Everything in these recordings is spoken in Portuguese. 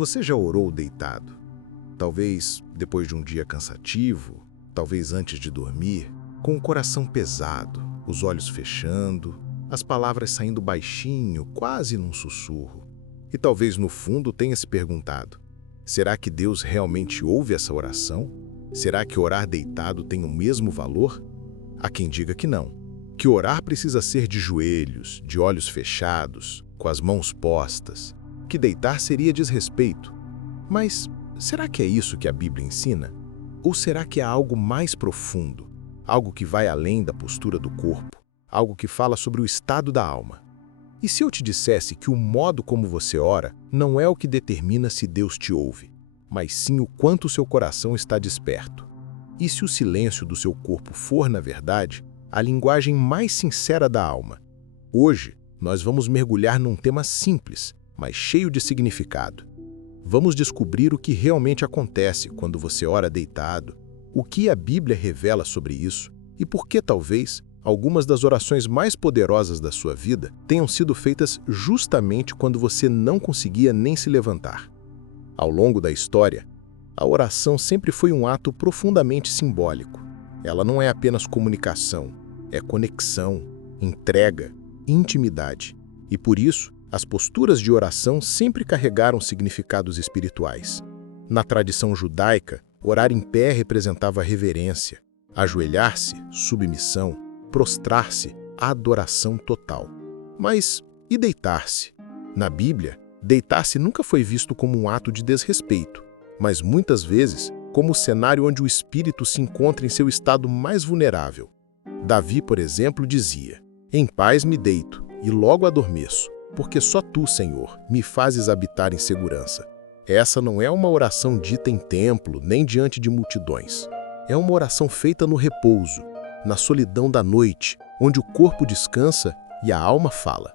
Você já orou deitado? Talvez depois de um dia cansativo, talvez antes de dormir, com o coração pesado, os olhos fechando, as palavras saindo baixinho, quase num sussurro. E talvez no fundo tenha se perguntado: será que Deus realmente ouve essa oração? Será que orar deitado tem o mesmo valor? Há quem diga que não, que orar precisa ser de joelhos, de olhos fechados, com as mãos postas, que deitar seria desrespeito. Mas será que é isso que a Bíblia ensina? Ou será que há algo mais profundo, algo que vai além da postura do corpo, algo que fala sobre o estado da alma? E se eu te dissesse que o modo como você ora não é o que determina se Deus te ouve, mas sim o quanto seu coração está desperto? E se o silêncio do seu corpo for, na verdade, a linguagem mais sincera da alma? Hoje, nós vamos mergulhar num tema simples, mas cheio de significado. Vamos descobrir o que realmente acontece quando você ora deitado, o que a Bíblia revela sobre isso e por que talvez algumas das orações mais poderosas da sua vida tenham sido feitas justamente quando você não conseguia nem se levantar. Ao longo da história, a oração sempre foi um ato profundamente simbólico. Ela não é apenas comunicação, é conexão, entrega, intimidade. E por isso, as posturas de oração sempre carregaram significados espirituais. Na tradição judaica, orar em pé representava reverência, ajoelhar-se, submissão, prostrar-se, adoração total. Mas e deitar-se? Na Bíblia, deitar-se nunca foi visto como um ato de desrespeito, mas muitas vezes como o cenário onde o espírito se encontra em seu estado mais vulnerável. Davi, por exemplo, dizia: "Em paz me deito e logo adormeço, porque só tu, Senhor, me fazes habitar em segurança." Essa não é uma oração dita em templo, nem diante de multidões. É uma oração feita no repouso, na solidão da noite, onde o corpo descansa e a alma fala.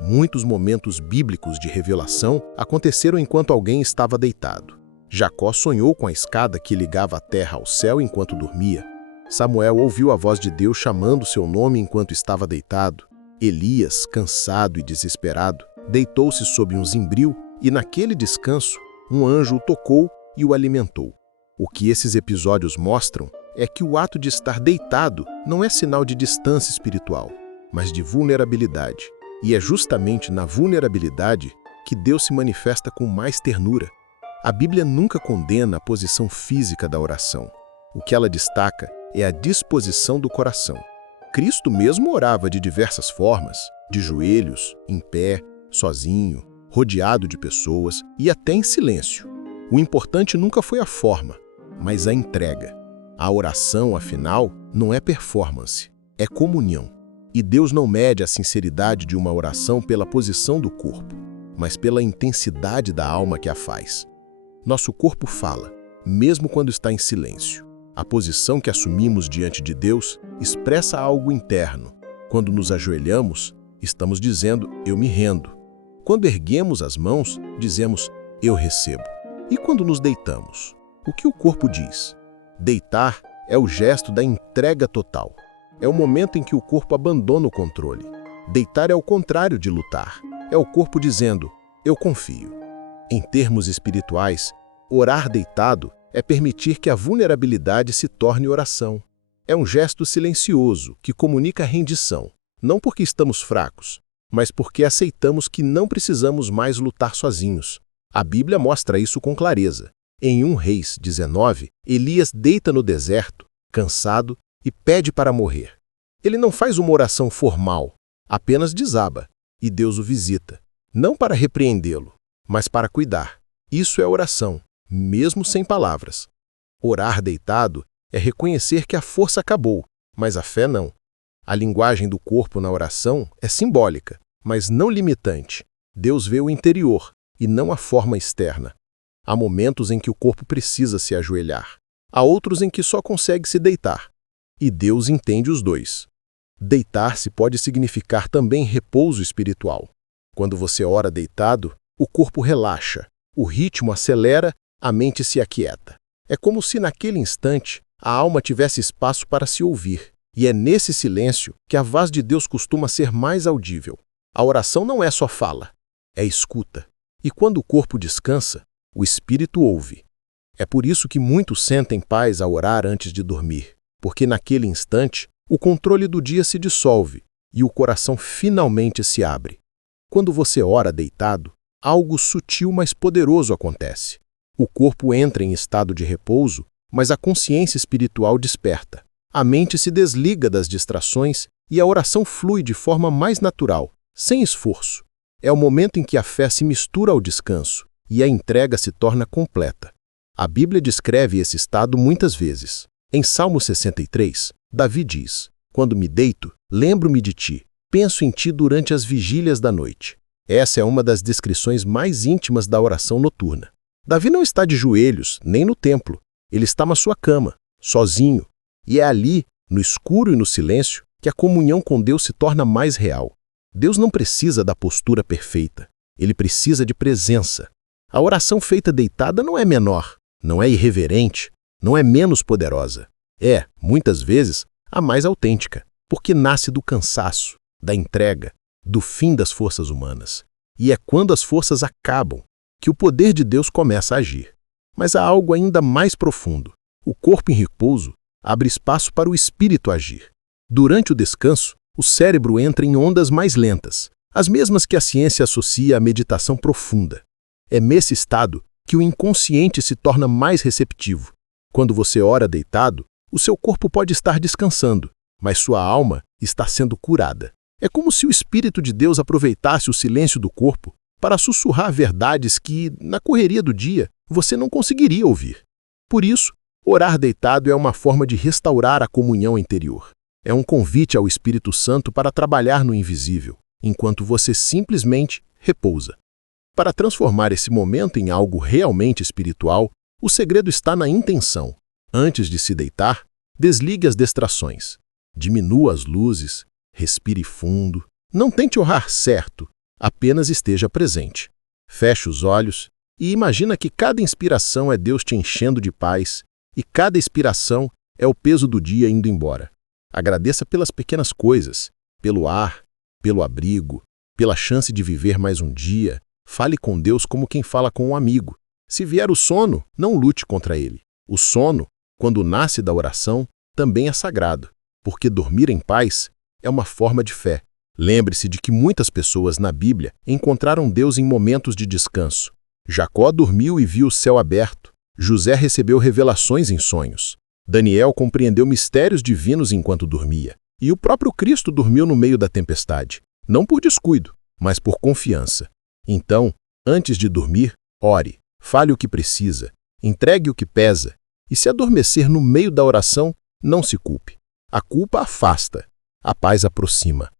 Muitos momentos bíblicos de revelação aconteceram enquanto alguém estava deitado. Jacó sonhou com a escada que ligava a terra ao céu enquanto dormia. Samuel ouviu a voz de Deus chamando seu nome enquanto estava deitado. Elias, cansado e desesperado, deitou-se sob um zimbril e, naquele descanso, um anjo o tocou e o alimentou. O que esses episódios mostram é que o ato de estar deitado não é sinal de distância espiritual, mas de vulnerabilidade. E é justamente na vulnerabilidade que Deus se manifesta com mais ternura. A Bíblia nunca condena a posição física da oração. O que ela destaca é a disposição do coração. Cristo mesmo orava de diversas formas, de joelhos, em pé, sozinho, rodeado de pessoas e até em silêncio. O importante nunca foi a forma, mas a entrega. A oração, afinal, não é performance, é comunhão. E Deus não mede a sinceridade de uma oração pela posição do corpo, mas pela intensidade da alma que a faz. Nosso corpo fala, mesmo quando está em silêncio. A posição que assumimos diante de Deus expressa algo interno. Quando nos ajoelhamos, estamos dizendo: eu me rendo. Quando erguemos as mãos, dizemos: eu recebo. E quando nos deitamos, o que o corpo diz? Deitar é o gesto da entrega total. É o momento em que o corpo abandona o controle. Deitar é o contrário de lutar. É o corpo dizendo: eu confio. Em termos espirituais, orar deitado é permitir que a vulnerabilidade se torne oração. É um gesto silencioso que comunica rendição, não porque estamos fracos, mas porque aceitamos que não precisamos mais lutar sozinhos. A Bíblia mostra isso com clareza. Em 1 Reis 19, Elias deita no deserto, cansado, e pede para morrer. Ele não faz uma oração formal, apenas desaba, e Deus o visita, não para repreendê-lo, mas para cuidar. Isso é oração, mesmo sem palavras. Orar deitado é reconhecer que a força acabou, mas a fé não. A linguagem do corpo na oração é simbólica, mas não limitante. Deus vê o interior e não a forma externa. Há momentos em que o corpo precisa se ajoelhar. Há outros em que só consegue se deitar. E Deus entende os dois. Deitar-se pode significar também repouso espiritual. Quando você ora deitado, o corpo relaxa, o ritmo acelera, a mente se aquieta. É como se naquele instante a alma tivesse espaço para se ouvir. E é nesse silêncio que a voz de Deus costuma ser mais audível. A oração não é só fala, é escuta. E quando o corpo descansa, o espírito ouve. É por isso que muitos sentem paz ao orar antes de dormir, porque naquele instante o controle do dia se dissolve e o coração finalmente se abre. Quando você ora deitado, algo sutil mas poderoso acontece. O corpo entra em estado de repouso, mas a consciência espiritual desperta. A mente se desliga das distrações e a oração flui de forma mais natural, sem esforço. É o momento em que a fé se mistura ao descanso e a entrega se torna completa. A Bíblia descreve esse estado muitas vezes. Em Salmo 63, Davi diz: "Quando me deito, lembro-me de ti, penso em ti durante as vigílias da noite." Essa é uma das descrições mais íntimas da oração noturna. Davi não está de joelhos, nem no templo. Ele está na sua cama, sozinho. E é ali, no escuro e no silêncio, que a comunhão com Deus se torna mais real. Deus não precisa da postura perfeita. Ele precisa de presença. A oração feita deitada não é menor, não é irreverente, não é menos poderosa. É, muitas vezes, a mais autêntica, porque nasce do cansaço, da entrega, do fim das forças humanas. E é quando as forças acabam que o poder de Deus começa a agir. Mas há algo ainda mais profundo. O corpo em repouso abre espaço para o espírito agir. Durante o descanso, o cérebro entra em ondas mais lentas, as mesmas que a ciência associa à meditação profunda. É nesse estado que o inconsciente se torna mais receptivo. Quando você ora deitado, o seu corpo pode estar descansando, mas sua alma está sendo curada. É como se o Espírito de Deus aproveitasse o silêncio do corpo para sussurrar verdades que, na correria do dia, você não conseguiria ouvir. Por isso, orar deitado é uma forma de restaurar a comunhão interior. É um convite ao Espírito Santo para trabalhar no invisível, enquanto você simplesmente repousa. Para transformar esse momento em algo realmente espiritual, o segredo está na intenção. Antes de se deitar, desligue as distrações. Diminua as luzes, respire fundo. Não tente orar certo, apenas esteja presente. Feche os olhos e imagina que cada inspiração é Deus te enchendo de paz e cada expiração é o peso do dia indo embora. Agradeça pelas pequenas coisas, pelo ar, pelo abrigo, pela chance de viver mais um dia. Fale com Deus como quem fala com um amigo. Se vier o sono, não lute contra ele. O sono, quando nasce da oração, também é sagrado, porque dormir em paz é uma forma de fé. Lembre-se de que muitas pessoas na Bíblia encontraram Deus em momentos de descanso. Jacó dormiu e viu o céu aberto. José recebeu revelações em sonhos. Daniel compreendeu mistérios divinos enquanto dormia. E o próprio Cristo dormiu no meio da tempestade, não por descuido, mas por confiança. Então, antes de dormir, ore, fale o que precisa, entregue o que pesa, e se adormecer no meio da oração, não se culpe. A culpa afasta, a paz aproxima.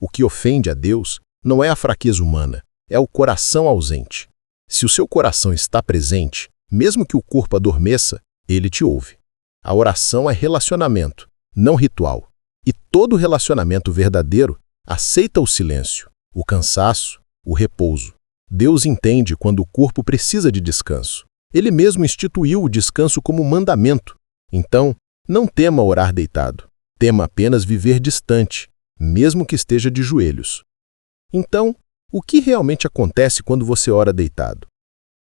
O que ofende a Deus não é a fraqueza humana, é o coração ausente. Se o seu coração está presente, mesmo que o corpo adormeça, ele te ouve. A oração é relacionamento, não ritual. E todo relacionamento verdadeiro aceita o silêncio, o cansaço, o repouso. Deus entende quando o corpo precisa de descanso. Ele mesmo instituiu o descanso como mandamento. Então, não tema orar deitado. Tema apenas viver distante, mesmo que esteja de joelhos. Então, o que realmente acontece quando você ora deitado?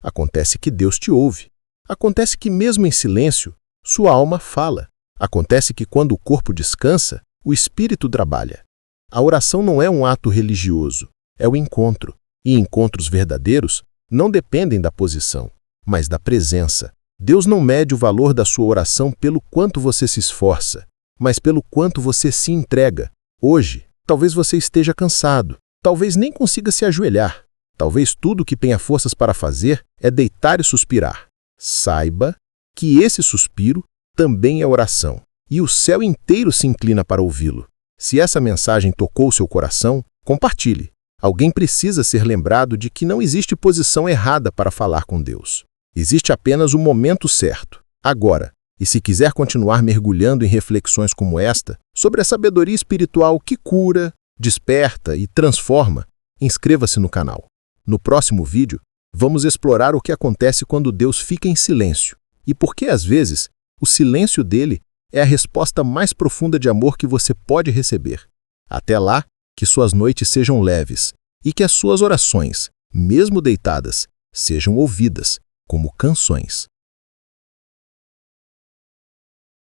Acontece que Deus te ouve. Acontece que, mesmo em silêncio, sua alma fala. Acontece que, quando o corpo descansa, o espírito trabalha. A oração não é um ato religioso, é o encontro. E encontros verdadeiros não dependem da posição, mas da presença. Deus não mede o valor da sua oração pelo quanto você se esforça, mas pelo quanto você se entrega. Hoje, talvez você esteja cansado, talvez nem consiga se ajoelhar. Talvez tudo o que tenha forças para fazer é deitar e suspirar. Saiba que esse suspiro também é oração, e o céu inteiro se inclina para ouvi-lo. Se essa mensagem tocou seu coração, compartilhe. Alguém precisa ser lembrado de que não existe posição errada para falar com Deus. Existe apenas o momento certo, agora. E se quiser continuar mergulhando em reflexões como esta, sobre a sabedoria espiritual que cura, desperta e transforma, inscreva-se no canal. No próximo vídeo, vamos explorar o que acontece quando Deus fica em silêncio e por que, às vezes, o silêncio dele é a resposta mais profunda de amor que você pode receber. Até lá, que suas noites sejam leves e que as suas orações, mesmo deitadas, sejam ouvidas, como canções,